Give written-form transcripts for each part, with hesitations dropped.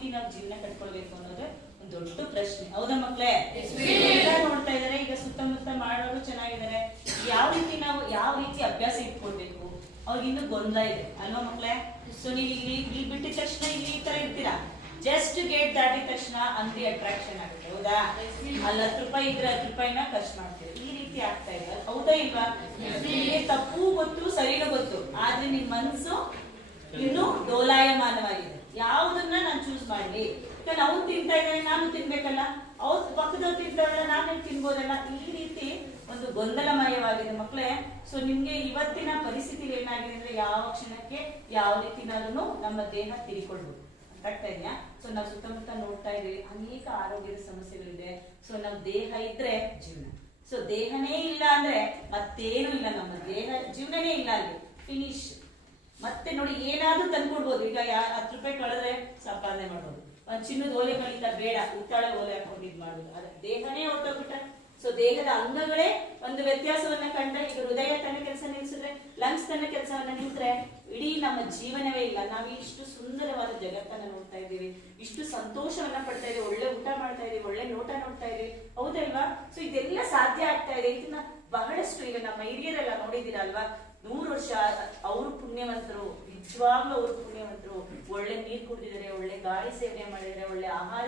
ರೀತಿ ನಾವು ಜೀವನ ಕಟ್ಕೊಳ್ಬೇಕು ಅನ್ನೋದು ಒಂದು ದೊಡ್ಡ ಪ್ರಶ್ನೆ. ಹೌದಾ ಮಕ್ಳೇ? ನೋಡ್ತಾ ಇದಾರೆ ಈಗ ಸುತ್ತಮುತ್ತ ಮಾಡೋರು ಚೆನ್ನಾಗಿದ್ದಾರೆ. ಯಾವ ರೀತಿ ಅಭ್ಯಾಸ ಇಟ್ಕೊಳ್ಬೇಕು ಅವ್ರಿಗೆ ಇನ್ನೂ ಗೊಂದಲ ಇದೆ ಅಲ್ವಾ ಮಕ್ಳೇ? ಸೊ ನೀವು ಇಲ್ಲಿ ಬಿಟ್ಟಿದ ತಕ್ಷಣ ಇಲ್ಲಿ ಈ ತರ ಇರ್ತೀರಾ, ಜಸ್ಟ್ ಗೇಟ್ ದಾಟಿದ ತಕ್ಷಣ ಅಂಗಡಿ ಅಟ್ರಾಕ್ಷನ್ ಆಗುತ್ತೆ. ಹೌದಾ? ಅಲ್ಲಿ 10 ರೂಪಾಯಿ ಇದ್ರೆ 10 ರೂಪಾಯಿನ ಖರ್ಚು ಮಾಡ್ತೀವಿ. ಈ ರೀತಿ ಆಗ್ತಾ ಇದೆ. ಹೌದಾ ಇಲ್ವಾ? ನಿಮಗೆ ತಪ್ಪು ಗೊತ್ತು, ಸರಿನೂ ಗೊತ್ತು, ಆದ್ರೆ ನಿಮ್ ಮನಸ್ಸು ಇನ್ನು ಡೋಲಾಯಮಾನವಾಗಿದೆ. ಯಾವುದನ್ನ ನಾನು ಚೂಸ್ ಮಾಡ್ಲಿ? ಯಾಕಂದ್ರೆ ಅವ್ನು ತಿಂತಾ ಇದ್ದಾನೆ, ನಾನು ತಿನ್ಬೇಕಲ್ಲ, ಅವ್ರು ಪಕ್ಕದವ್ರು ತಿಂತಾರಲ್ಲ, ನಾನು ತಿನ್ಬೋದಲ್ಲ. ಈ ರೀತಿ ಒಂದು ಗೊಂದಲಮಯವಾಗಿದೆ ಮಕ್ಕಳೇ. ಸೊ ನಿಮ್ಗೆ ಇವತ್ತಿನ ಪರಿಸ್ಥಿತಿ ಏನಾಗಿದೆ ಅಂದ್ರೆ ಯಾವ ಕ್ಷಣಕ್ಕೆ ಯಾವ ರೀತಿನಾದ್ರೂ ನಮ್ಮ ದೇಹ ತಿರಿಕೊಳ್ಬಹುದು. ಆಗ್ತಾ ಇದೆಯಾ? ಸೊ ನಾವು ಸುತ್ತಮುತ್ತ ನೋಡ್ತಾ ಇದೀವಿ, ಅನೇಕ ಆರೋಗ್ಯದ ಸಮಸ್ಯೆಗಳಿದೆ. ಸೊ ನಮ್ ದೇಹ ಇದ್ರೆ ಜೀವನ. ಸೊ ದೇಹನೇ ಇಲ್ಲ ಅಂದ್ರೆ ಮತ್ತೇನು ಇಲ್ಲ, ನಮ್ಮ ದೇಹ ಜೀವನನೇ ಇಲ್ಲ, ಅಲ್ಲಿ ಫಿನಿಶ್. ಮತ್ತೆ ನೋಡಿ ಏನಾದ್ರೂ ತಂದ್ಕೊಡ್ಬೋದು. ಈಗ 10 ರೂಪಾಯಿ ಕಳೆದ್ರೆ ಸಂಪಾದನೆ ಮಾಡ್ಬೋದು. ಒಂದ್ ಚಿನ್ನದ ಓಲೆ ಕಳಿತ ಬೇಡ, ಹಿತ್ತಾಳೆ ಓಲೆ ಹಾಕೊಂಡು ಇದ್ ಮಾಡುದು, ಅದ ದೇಹನೇ ಹೊರಟೋಗ್ಬಿಟ್ರೆ. ಸೊ ದೇಹದ ಅಂಗಗಳೇ ಒಂದು ವ್ಯತ್ಯಾಸವನ್ನ ಕಂಡ್ರೆ, ಈಗ ಹೃದಯ ತನ್ನ ಕೆಲಸ ನಿಲ್ಸಿದ್ರೆ, ಲಂಗ್ಸ್ ತನ್ನ ಕೆಲಸವನ್ನ ನಿಲ್ತ್ರೆ ಇಡೀ ನಮ್ಮ ಜೀವನವೇ ಇಲ್ಲ. ನಾವು ಇಷ್ಟು ಸುಂದರವಾದ ಜಗತ್ತನ್ನ ನೋಡ್ತಾ ಇದ್ದೀವಿ, ಇಷ್ಟು ಸಂತೋಷವನ್ನ ಪಡ್ತಾ ಇದೀವಿ, ಒಳ್ಳೆ ಊಟ ಮಾಡ್ತಾ ಇದೀವಿ, ಒಳ್ಳೆ ನೋಟ ನೋಡ್ತಾ ಇದೀವಿ. ಹೌದಲ್ವಾ? ಸೊ ಇದೆಲ್ಲ ಸಾಧ್ಯ ಆಗ್ತಾ ಇದೆ. ಇದನ್ನ ಬಹಳಷ್ಟು ಈಗ ನಮ್ಮ ಹಿರಿಯರೆಲ್ಲ ನೋಡಿದಿರಲ್ವಾ, 100 ವರ್ಷ ಅವರು ಪುಣ್ಯವಂತರು, ನಿಜವಾಗ್ಲೂ ಅವರು ಪುಣ್ಯವಂತರು. ಒಳ್ಳೆ ನೀರು ಕುಡಿದಿದ್ದಾರೆ, ಒಳ್ಳೆ ಗಾಳಿ ಸೇವನೆ ಮಾಡಿದ್ದಾರೆ, ಒಳ್ಳೆ ಆಹಾರ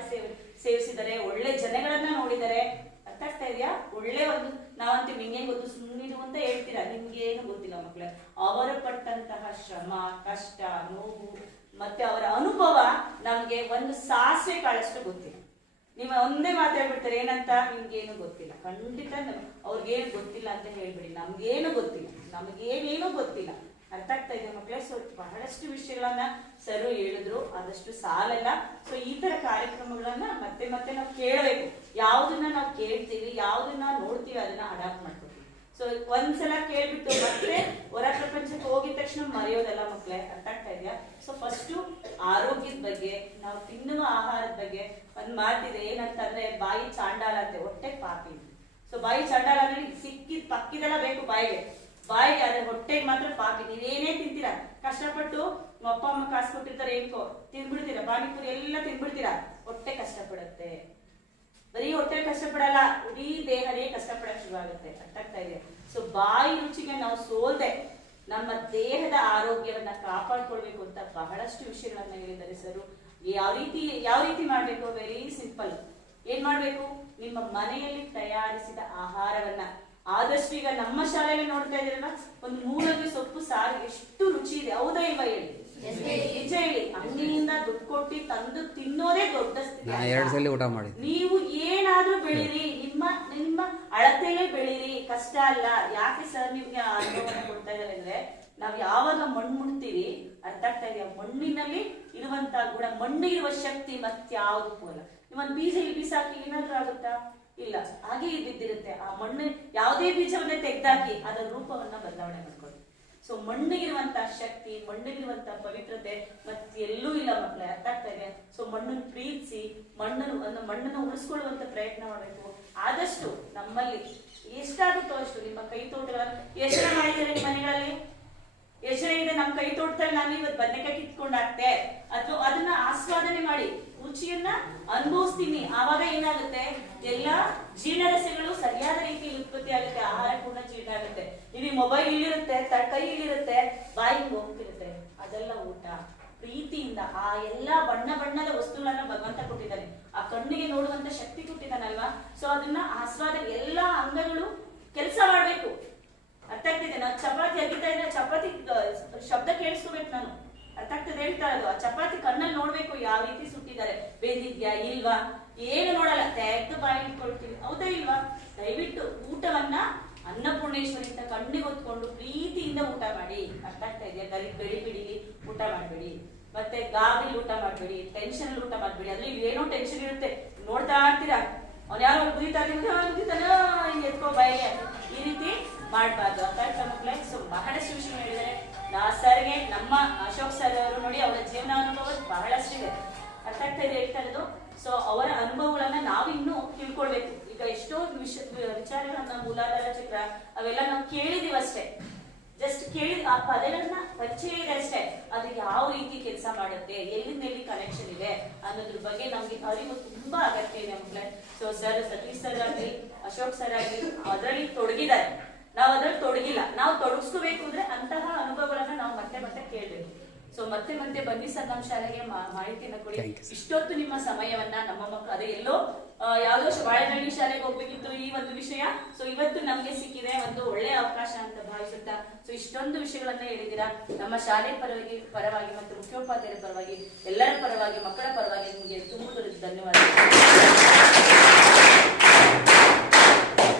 ಸೇವಿಸಿದ್ದಾರೆ, ಒಳ್ಳೆ ಜನಗಳನ್ನ ನೋಡಿದ್ದಾರೆ. ಅರ್ಥ ಆಗ್ತಾ ಇದೆಯಾ? ಒಳ್ಳೆ ಒಂದು ನಾವಂತೀವಿ ನಿಂಗೆ ಗೊತ್ತು ಸುಮ್ಮನಿದು ಅಂತ ಹೇಳ್ತೀರಾ, ನಿಮ್ಗೆ ಏನು ಗೊತ್ತಿಲ್ಲ ಮಕ್ಕಳೇ. ಅವರು ಪಟ್ಟಂತಹ ಶ್ರಮ, ಕಷ್ಟ, ನೋವು ಮತ್ತೆ ಅವರ ಅನುಭವ ನಮ್ಗೆ ಒಂದು ಸಾಸಿವೆ ಕಾಳಷ್ಟು ಗೊತ್ತಿಲ್ಲ. ನೀವು ಒಂದೇ ಮಾತಾಡ್ಬಿಡ್ತಾರೆ, ಏನಂತ? ನಿಮ್ಗೇನು ಗೊತ್ತಿಲ್ಲ. ಖಂಡಿತ ಅವ್ರಿಗೇನು ಗೊತ್ತಿಲ್ಲ ಅಂತ ಹೇಳ್ಬಿಡಿ, ನಮ್ಗೇನು ಗೊತ್ತಿಲ್ಲ, ನಮ್ಗೇನೇನು ಗೊತ್ತಿಲ್ಲ. ಅರ್ಥ ಆಗ್ತಾ ಇದೆ ಮಕ್ಕಳೇ? ಸೊ ಬಹಳಷ್ಟು ವಿಷಯಗಳನ್ನ ಸರು ಹೇಳಿದ್ರು, ಆದಷ್ಟು ಸಾಲಲ್ಲ. ಸೊ ಈ ತರ ಕಾರ್ಯಕ್ರಮಗಳನ್ನ ಮತ್ತೆ ಮತ್ತೆ ನಾವು ಕೇಳಬೇಕು. ಯಾವ್ದನ್ನ ನಾವು ಕೇಳ್ತೀವಿ, ಯಾವ್ದನ್ನ ನೋಡ್ತೀವಿ, ಅದನ್ನ ಅಡಾಪ್ಟ್ ಮಾಡ್ಕೊತೀವಿ. ಸೊ ಒಂದ್ಸಲ ಕೇಳ್ಬಿಟ್ಟು ಮತ್ತೆ ಹೊರ ಪ್ರಪಂಚಕ್ಕೆ ಹೋಗಿದ ತಕ್ಷಣ ಮರೆಯೋದಲ್ಲ ಮಕ್ಕಳೇ. ಅರ್ಥ ಆಗ್ತಾ ಇದೆಯಾ? ಸೊ ಫಸ್ಟ್ ಆರೋಗ್ಯದ ಬಗ್ಗೆ, ನಾವು ತಿನ್ನುವ ಆಹಾರದ ಬಗ್ಗೆ ಒಂದ್ ಮಾತಿದೆ. ಏನಂತಂದ್ರೆ ಬಾಯಿ ಚಾಂಡಾಲ ಅಂತೆ, ಹೊಟ್ಟೆ ಪಾಪಿ. ಸೊ ಬಾಯಿ ಚಾಂಡಾಲ ಅಂದ್ರೆ ಸಿಕ್ಕಿದ್ ಪಕ್ಕಿದೆಲ್ಲ ಬೇಕು ಬಾಯಿಗೆ, ಆದ್ರೆ ಹೊಟ್ಟೆಗೆ ಮಾತ್ರ ಪಾಪಿ. ನೀವೇನೇ ತಿಂತೀರಾ, ಕಷ್ಟಪಟ್ಟು ಅಪ್ಪ ಅಮ್ಮ ಕಾಸು ಕೊಟ್ಟಿರ್ತಾರೆ, ಏನ್ಕೋ ತಿನ್ಬಿಡ್ತೀರಾ, ಪಾನಿಪುರಿ ಎಲ್ಲ ತಿನ್ಬಿಡ್ತೀರಾ, ಹೊಟ್ಟೆ ಕಷ್ಟಪಡುತ್ತೆ. ಬರೀ ಹೊಟ್ಟೆ ಕಷ್ಟಪಡಲ್ಲ, ಇಡೀ ದೇಹನೇ ಕಷ್ಟಪಡಕ್ ಶುರು ಆಗುತ್ತೆ. ಅರ್ಥ ಆಗ್ತಾ ಇದೆ? ಸೊ ಬಾಯಿ ರುಚಿಗೆ ನಾವು ಸೋಲ್ದೆ ನಮ್ಮ ದೇಹದ ಆರೋಗ್ಯವನ್ನ ಕಾಪಾಡ್ಕೊಳ್ಬೇಕು ಅಂತ ಬಹಳಷ್ಟು ವಿಷಯಗಳನ್ನ ಹೇಳಿದ್ದಾರೆ ಸರ್. ಯಾವ ರೀತಿ ಮಾಡ್ಬೇಕು? Very simple. ಏನ್ ಮಾಡ್ಬೇಕು? ನಿಮ್ಮ ಮನೆಯಲ್ಲಿ ತಯಾರಿಸಿದ ಆಹಾರವನ್ನ ಆದಷ್ಟು, ಈಗ ನಮ್ಮ ಶಾಲೆಯಲ್ಲಿ ನೋಡ್ತಾ ಇದ್ದೀರಲ್ಲ, ಒಂದು ಮೂಲಂಗಿ ಸೊಪ್ಪು ಸಾರು ಎಷ್ಟು ರುಚಿ ಇದೆ. ಹೌದಾ ಇಲ್ವಾ? ಹೇಳಿ, ನಿಜ ಹೇಳಿ. ಅಂಗಡಿಯಿಂದ ದುಡ್ಡು ಕೊಟ್ಟು ತಂದು ತಿನ್ನೋದೇ ದೊಡ್ಡ ಸ್ಥಿತಿ. 2 ಸಲ ಊಟ ಮಾಡಿ ನೀವು ಏನಾದ್ರೂ ಬೆಳೀರಿ, ನಿಮ್ಮ ಅಳತೆಯಲ್ಲೇ ಬೆಳೀರಿ, ಕಷ್ಟ ಅಲ್ಲ. ಯಾಕೆ ಸರ್ ನಿಮ್ಗೆ ಅನುಭವನ ಕೊಡ್ತಾ ಇದ್ದಾರೆ ಅಂದ್ರೆ, ನಾವ್ ಯಾವಾಗ ಮಣ್ಣು ಮುಡ್ತೀವಿ, ಅರ್ಥ ಆಗ್ತಾ ಇದೆಯಾ? ಮಣ್ಣಿನಲ್ಲಿ ಇರುವಂತ ಗುಣ, ಮಣ್ಣು ಇರುವ ಶಕ್ತಿ ಮತ್ಯಾವುದಕ್ಕೂ ಅಲ್ಲ. ನಿಮ್ಮೊಂದು ಬೀಜ ಇಲ್ಲಿ ಬೀಸಾಕಿ ಏನಾದ್ರೂ ಆಗುತ್ತಾ? ಇಲ್ಲ, ಹಾಗೆ ಬಿದ್ದಿರುತ್ತೆ. ಆ ಮಣ್ಣು ಯಾವುದೇ ಬೀಜವನ್ನೇ ತೆಗೆದಾಕಿ ಅದರ ರೂಪವನ್ನ ಬದಲಾವಣೆ ಮಾಡ್ಕೊಳ್ಳಿ. ಸೊ ಮಣ್ಣಿಗಿರುವಂತ ಶಕ್ತಿ, ಮಣ್ಣಿಗಿರುವಂತ ಪವಿತ್ರತೆ ಎಲ್ಲೂ ಇಲ್ಲ ಮಕ್ಕಳೇ. ಅರ್ಥ ಆಗ್ತಾ ಇದೆ? ಸೊ ಮಣ್ಣನ್ನು ಪ್ರೀತಿಸಿ, ಮಣ್ಣನ್ನು ಉಳಿಸ್ಕೊಳ್ಳುವಂತ ಪ್ರಯತ್ನ ಮಾಡಬೇಕು. ಆದಷ್ಟು ನಮ್ಮಲ್ಲಿ ಎಷ್ಟಾಗುತ್ತೋ ಅಷ್ಟು ನಿಮ್ಮ ಕೈ ತೋಟಗಳನ್ನು ಎಷ್ಟು ಮಾಡಿದರೆ ನಿಮ್ಮ ಮನೆಗಳಲ್ಲಿ ಎಷ್ಟು ಇದೆ. ನಮ್ಮ ಕೈ ತೋಟದಲ್ಲಿ ನಾನು ಇವತ್ತು ಬದನೆಕಾಯಿ ಕಿತ್ಕೊಂಡು ಹಾಕ್ತೆ, ಅಥವಾ ಅದನ್ನ ಆಸ್ವಾದನೆ ಮಾಡಿ ರುಚಿಯನ್ನ ಅನುಭವಿಸ್ತೀನಿ. ಆವಾಗ ಏನಾಗುತ್ತೆ? ಎಲ್ಲ ಜೀರ್ಣರಸಗಳು ಸರಿಯಾದ ರೀತಿಯಲ್ಲಿ ಉತ್ಪತ್ತಿ ಆಗುತ್ತೆ, ಆಹಾರ ಕೂಡ ಜೀರ್ಣ ಆಗುತ್ತೆ. ಇಲ್ಲಿ ಮೊಬೈಲ್ ಇಲ್ಲಿರುತ್ತೆ, ಕೈ ಇಲ್ಲಿರುತ್ತೆ, ಬಾಯಿಗೆ ಹೋಗ್ತಿರುತ್ತೆ, ಅದೆಲ್ಲ ಊಟ ಪ್ರೀತಿಯಿಂದ. ಆ ಎಲ್ಲಾ ಬಣ್ಣದ ವಸ್ತುಗಳನ್ನ ಭಗವಂತ ಕೊಟ್ಟಿದ್ದಾನೆ, ಆ ಕಣ್ಣಿಗೆ ನೋಡುವಂತ ಶಕ್ತಿ ಕೊಟ್ಟಿದ್ದಾನಲ್ವಾ? ಸೊ ಅದನ್ನ ಆಸ್ವಾದನೆ, ಎಲ್ಲಾ ಅಂಗಗಳು ಕೆಲಸ ಮಾಡ್ಬೇಕು. ಅರ್ಥ ಆಗ್ತಿದೆ? ನಾವು ಚಪಾತಿ ಅಗಿತಾ ಇದ್ರೆ ಚಪಾತಿ ಶಬ್ದ ಕೇಳಿಸ್ಕೋಬೇಕು ನಾನು. ಅರ್ಥ ಆಗ್ತದೆ ಹೇಳ್ತಾ ಇರೋದು? ಆ ಚಪಾತಿ ಕಣ್ಣಲ್ಲಿ ನೋಡ್ಬೇಕು, ಯಾವ ರೀತಿ ಸುಟ್ಟಿದ್ದಾರೆ, ಬೆಂದಿದ್ಯಾ ಇಲ್ವಾ, ಏನು ನೋಡಲ್ಲ, ತೆಗೆದು ಬಾಯಿ ಇಟ್ಕೊಳ್ತೀವಿ. ಹೌದಾ ಇಲ್ವಾ? ದಯವಿಟ್ಟು ಊಟವನ್ನ ಅನ್ನಪೂರ್ಣೇಶ್ವರಿ ಅಂತ ಕಣ್ಣಿಗೆ ಹೊತ್ಕೊಂಡು ಪ್ರೀತಿಯಿಂದ ಊಟ ಮಾಡಿ. ಅರ್ಥ ಆಗ್ತಾ ಇದೆಯಾ? ಬೆಳಿ ಬಿಡಿಲಿ ಊಟ ಮಾಡ್ಬೇಡಿ, ಮತ್ತೆ ಗಾಬರಿ ಊಟ ಮಾಡ್ಬೇಡಿ, ಟೆನ್ಷನ್ ಊಟ ಮಾಡ್ಬೇಡಿ. ಅದ್ರಲ್ಲಿ ಏನೋ ಟೆನ್ಷನ್ ಇರುತ್ತೆ, ನೋಡ್ತಾ ಇರ್ತೀರಾ, ಅವ್ನು ಯಾರೋ ಗುದಿತಾನೆ ಹಿಂಗೆ ಎತ್ಕೋ ಬಾಯಿಗೆ, ಈ ರೀತಿ ಮಾಡ್ಬಾರ್ದು. ಅರ್ಥ ಆಗ್ತಾ ಮಕ್ಕಳೇ? ಸೊ ಬಹಳಷ್ಟು ವಿಷಯ ಹೇಳಿದ್ದಾರೆ ಸರ್ಗೆ. ನಮ್ಮ ಅಶೋಕ್ ಸರ್ ಅವರು ನೋಡಿ, ಅವರ ಜೀವನ ಅನುಭವ ಬಹಳಷ್ಟಿದೆ. ಅರ್ಥ ಆಗ್ತಾ ಇದೆ ಹೇಳ್ತಾ ಇರೋದು? ಸೊ ಅವರ ಅನುಭವಗಳನ್ನ ನಾವು ಇನ್ನೂ ತಿಳ್ಕೊಳ್ಬೇಕು. ಈಗ ಎಷ್ಟೋ ವಿಚಾರಗಳನ್ನ ಮೂಲಾಧಾರ ಚಕ್ರ ಅವೆಲ್ಲ ನಾವು ಕೇಳಿದೀವಿ ಅಷ್ಟೇ, ಜಸ್ಟ್ ಕೇಳಿ ಆ ಪದಗಳನ್ನ ಪರಿಚಯ ಇದೆ ಅಷ್ಟೇ. ಅದು ಯಾವ ರೀತಿ ಕೆಲಸ ಮಾಡುತ್ತೆ, ಎಲ್ಲಿಂದ ಎಲ್ಲಿ ಕನೆಕ್ಷನ್ ಇದೆ ಅನ್ನೋದ್ರ ಬಗ್ಗೆ ನಮ್ಗೆ ಅರಿವು ತುಂಬಾ ಅಗತ್ಯ ಇದೆ ಮಕ್ಕಳೇ. ಸೊ ಸರ್, ಸತೀಶ್ ಸರ್ ಆಗಲಿ, ಅಶೋಕ್ ಸರ್ ಆಗಲಿ ಅದರಲ್ಲಿ ತೊಡಗಿದ್ದಾರೆ, ನಾವು ಅದ್ರಲ್ಲಿ ತೊಡಗಿಲ್ಲ. ನಾವು ತೊಡಗಿಸ್ಕೋಬೇಕು ಅಂದ್ರೆ ಅಂತಹ ಅನುಭವಗಳನ್ನ ನಾವು ಮತ್ತೆ ಮತ್ತೆ ಕೇಳಬೇಕು. ಸೊ ಮತ್ತೆ ಮತ್ತೆ ಬನ್ನಿ ಸರ್ ನಮ್ಮ ಶಾಲೆಗೆ ಮಾಹಿತಿಯನ್ನ ಕೊಡಿ. ಇಷ್ಟೊತ್ತು ನಿಮ್ಮ ಸಮಯವನ್ನ ನಮ್ಮ ಮಕ್ಕಳು ಅದೇ ಎಲ್ಲೋ ಯಾವ್ದೋ ಬಾಳೆಹಳ್ಳಿ ಶಾಲೆಗೆ ಹೋಗ್ಬೇಕಿತ್ತು ಈ ಒಂದು ವಿಷಯ. ಸೊ ಇವತ್ತು ನಮ್ಗೆ ಸಿಕ್ಕಿದೆ ಒಂದು ಒಳ್ಳೆಯ ಅವಕಾಶ ಅಂತ ಭಾವಿಸುತ್ತಾ, ಸೊ ಇಷ್ಟೊಂದು ವಿಷಯಗಳನ್ನ ಹೇಳಿದ್ದೀರಾ. ನಮ್ಮ ಶಾಲೆ ಪರವಾಗಿ ಮತ್ತು ಮುಖ್ಯೋಪಾಧ್ಯಾಯರ ಪರವಾಗಿ, ಎಲ್ಲರ ಪರವಾಗಿ, ಮಕ್ಕಳ ಪರವಾಗಿ ನಿಮಗೆ ತುಂಬ ಧನ್ಯವಾದ.